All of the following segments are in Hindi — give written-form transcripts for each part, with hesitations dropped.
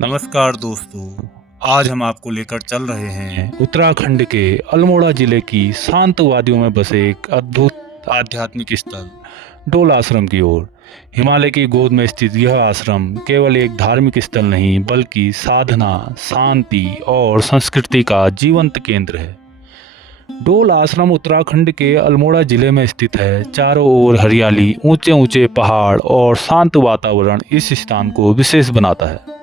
नमस्कार दोस्तों। आज हम आपको लेकर चल रहे हैं उत्तराखंड के अल्मोड़ा जिले की शांत वादियों में बसे एक अद्भुत आध्यात्मिक स्थल डोल आश्रम की ओर। हिमालय की गोद में स्थित यह आश्रम केवल एक धार्मिक स्थल नहीं बल्कि साधना, शांति और संस्कृति का जीवंत केंद्र है। डोल आश्रम उत्तराखंड के अल्मोड़ा जिले में स्थित है। चारों ओर हरियाली, ऊंचे ऊंचे पहाड़ और शांत वातावरण इस स्थान को विशेष बनाता है।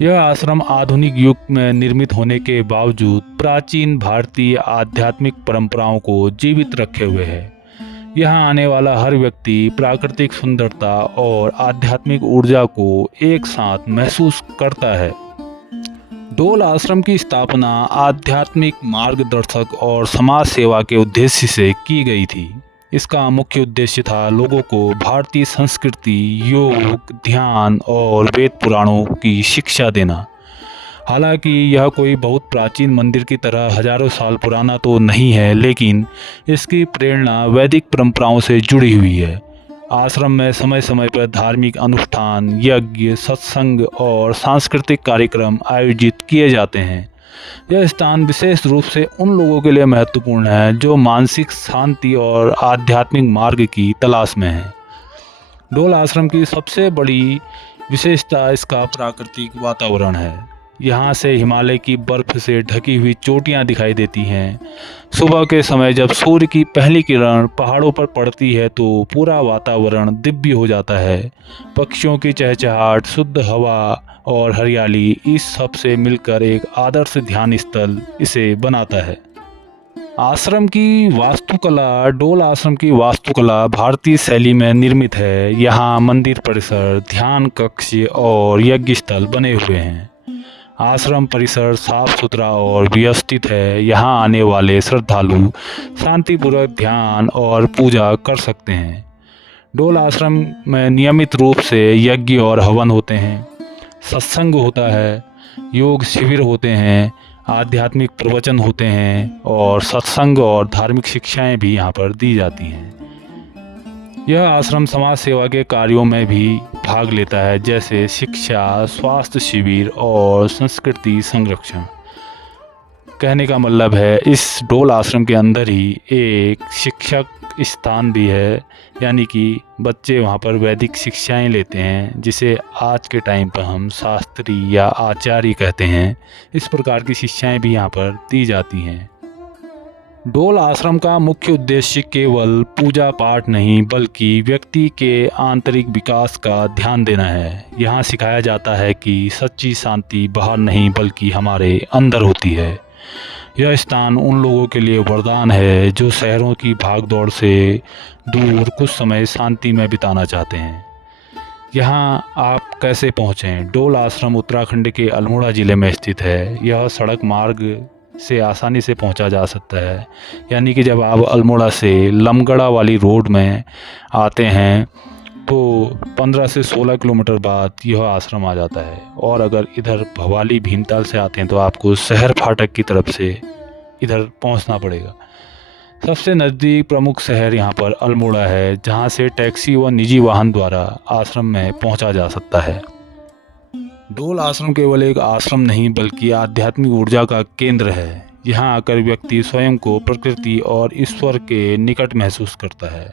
यह आश्रम आधुनिक युग में निर्मित होने के बावजूद प्राचीन भारतीय आध्यात्मिक परंपराओं को जीवित रखे हुए है। यहाँ आने वाला हर व्यक्ति प्राकृतिक सुंदरता और आध्यात्मिक ऊर्जा को एक साथ महसूस करता है। डोल आश्रम की स्थापना आध्यात्मिक मार्गदर्शक और समाज सेवा के उद्देश्य से की गई थी। इसका मुख्य उद्देश्य था लोगों को भारतीय संस्कृति, योग, ध्यान और वेद पुराणों की शिक्षा देना। हालांकि यह कोई बहुत प्राचीन मंदिर की तरह हजारों साल पुराना तो नहीं है, लेकिन इसकी प्रेरणा वैदिक परंपराओं से जुड़ी हुई है। आश्रम में समय समय पर धार्मिक अनुष्ठान, यज्ञ, सत्संग और सांस्कृतिक कार्यक्रम आयोजित किए जाते हैं। यह स्थान विशेष रूप से उन लोगों के लिए महत्वपूर्ण है जो मानसिक शांति और आध्यात्मिक मार्ग की तलाश में हैं। डोल आश्रम की सबसे बड़ी विशेषता इसका प्राकृतिक वातावरण है। यहाँ से हिमालय की बर्फ से ढकी हुई चोटियाँ दिखाई देती हैं। सुबह के समय जब सूर्य की पहली किरण पहाड़ों पर पड़ती है तो पूरा वातावरण दिव्य हो जाता है। पक्षियों की चहचहाट, शुद्ध हवा और हरियाली इस सब से मिलकर एक आदर्श ध्यान स्थल इसे बनाता है। आश्रम की वास्तुकला डोल आश्रम की वास्तुकला भारतीय शैली में निर्मित है। यहाँ मंदिर परिसर, ध्यान कक्ष और यज्ञ स्थल बने हुए हैं। आश्रम परिसर साफ सुथरा और व्यवस्थित है। यहाँ आने वाले श्रद्धालु शांतिपूर्वक ध्यान और पूजा कर सकते हैं। डोल आश्रम में नियमित रूप से यज्ञ और हवन होते हैं, सत्संग होता है, योग शिविर होते हैं, आध्यात्मिक प्रवचन होते हैं और सत्संग और धार्मिक शिक्षाएं भी यहाँ पर दी जाती हैं। यह आश्रम समाज सेवा के कार्यों में भी भाग लेता है, जैसे शिक्षा, स्वास्थ्य शिविर और संस्कृति संरक्षण। कहने का मतलब है इस डोल आश्रम के अंदर ही एक शिक्षक स्थान भी है, यानी कि बच्चे वहाँ पर वैदिक शिक्षाएं लेते हैं, जिसे आज के टाइम पर हम शास्त्री या आचार्य कहते हैं। इस प्रकार की शिक्षाएं भी यहाँ पर दी जाती हैं। डोल आश्रम का मुख्य उद्देश्य केवल पूजा पाठ नहीं बल्कि व्यक्ति के आंतरिक विकास का ध्यान देना है। यहाँ सिखाया जाता है कि सच्ची शांति बाहर नहीं बल्कि हमारे अंदर होती है। यह स्थान उन लोगों के लिए वरदान है जो शहरों की भागदौड़ से दूर कुछ समय शांति में बिताना चाहते हैं। यहाँ आप कैसे पहुँचें? डोल आश्रम उत्तराखंड के अल्मोड़ा ज़िले में स्थित है। यह सड़क मार्ग से आसानी से पहुंचा जा सकता है, यानी कि जब आप अल्मोड़ा से लमगड़ा वाली रोड में आते हैं तो 15 से 16 किलोमीटर बाद यह आश्रम आ जाता है। और अगर इधर भवाली भीमताल से आते हैं तो आपको शहर फाटक की तरफ से इधर पहुंचना पड़ेगा। सबसे नज़दीक प्रमुख शहर यहाँ पर अल्मोड़ा है, जहाँ से टैक्सी व निजी वाहन द्वारा आश्रम में पहुँचा जा सकता है। डोल आश्रम केवल एक आश्रम नहीं बल्कि आध्यात्मिक ऊर्जा का केंद्र है। यहाँ आकर व्यक्ति स्वयं को प्रकृति और ईश्वर के निकट महसूस करता है।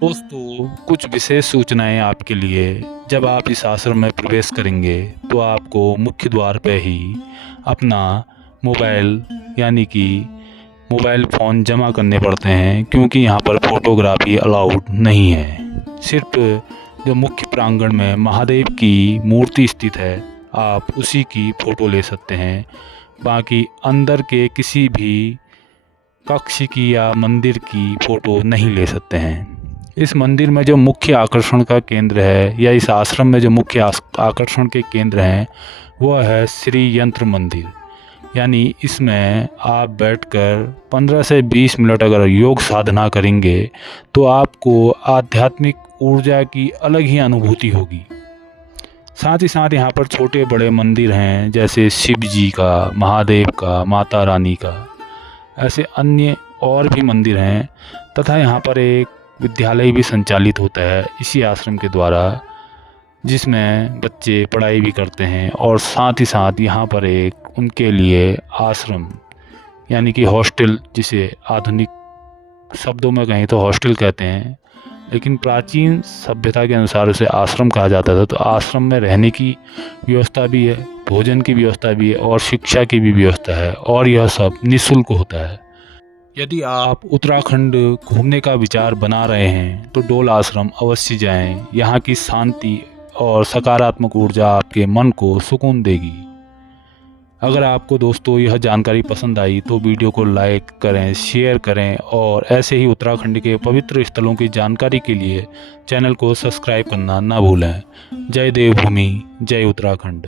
दोस्तों, कुछ विशेष सूचनाएं आपके लिए। जब आप इस आश्रम में प्रवेश करेंगे तो आपको मुख्य द्वार पर ही अपना मोबाइल यानी कि मोबाइल फ़ोन जमा करने पड़ते हैं, क्योंकि यहाँ पर फ़ोटोग्राफी अलाउड नहीं है। सिर्फ जो मुख्य प्रांगण में महादेव की मूर्ति स्थित है आप उसी की फ़ोटो ले सकते हैं। बाकी अंदर के किसी भी कक्ष की या मंदिर की फ़ोटो नहीं ले सकते हैं। इस मंदिर में जो मुख्य आकर्षण का केंद्र है, या इस आश्रम में जो मुख्य आकर्षण के केंद्र हैं, वह है श्री यंत्र मंदिर। यानी इसमें आप बैठकर 15 से 20 मिनट अगर योग साधना करेंगे तो आपको आध्यात्मिक ऊर्जा की अलग ही अनुभूति होगी। साथ ही साथ यहाँ पर छोटे बड़े मंदिर हैं, जैसे शिव जी का, महादेव का, माता रानी का, ऐसे अन्य और भी मंदिर हैं। तथा यहाँ पर एक विद्यालय भी संचालित होता है इसी आश्रम के द्वारा, जिसमें बच्चे पढ़ाई भी करते हैं और साथ ही साथ यहाँ पर एक उनके लिए आश्रम यानी कि हॉस्टल, जिसे आधुनिक शब्दों में कहें तो हॉस्टल कहते हैं, लेकिन प्राचीन सभ्यता के अनुसार उसे आश्रम कहा जाता था। तो आश्रम में रहने की व्यवस्था भी है, भोजन की व्यवस्था भी है और शिक्षा की भी व्यवस्था है, और यह सब निःशुल्क होता है। यदि आप उत्तराखंड घूमने का विचार बना रहे हैं तो डोल आश्रम अवश्य जाएं। यहाँ की शांति और सकारात्मक ऊर्जा आपके मन को सुकून देगी। अगर आपको दोस्तों यह जानकारी पसंद आई तो वीडियो को लाइक करें, शेयर करें और ऐसे ही उत्तराखंड के पवित्र स्थलों की जानकारी के लिए चैनल को सब्सक्राइब करना ना भूलें। जय देवभूमि, जय उत्तराखंड।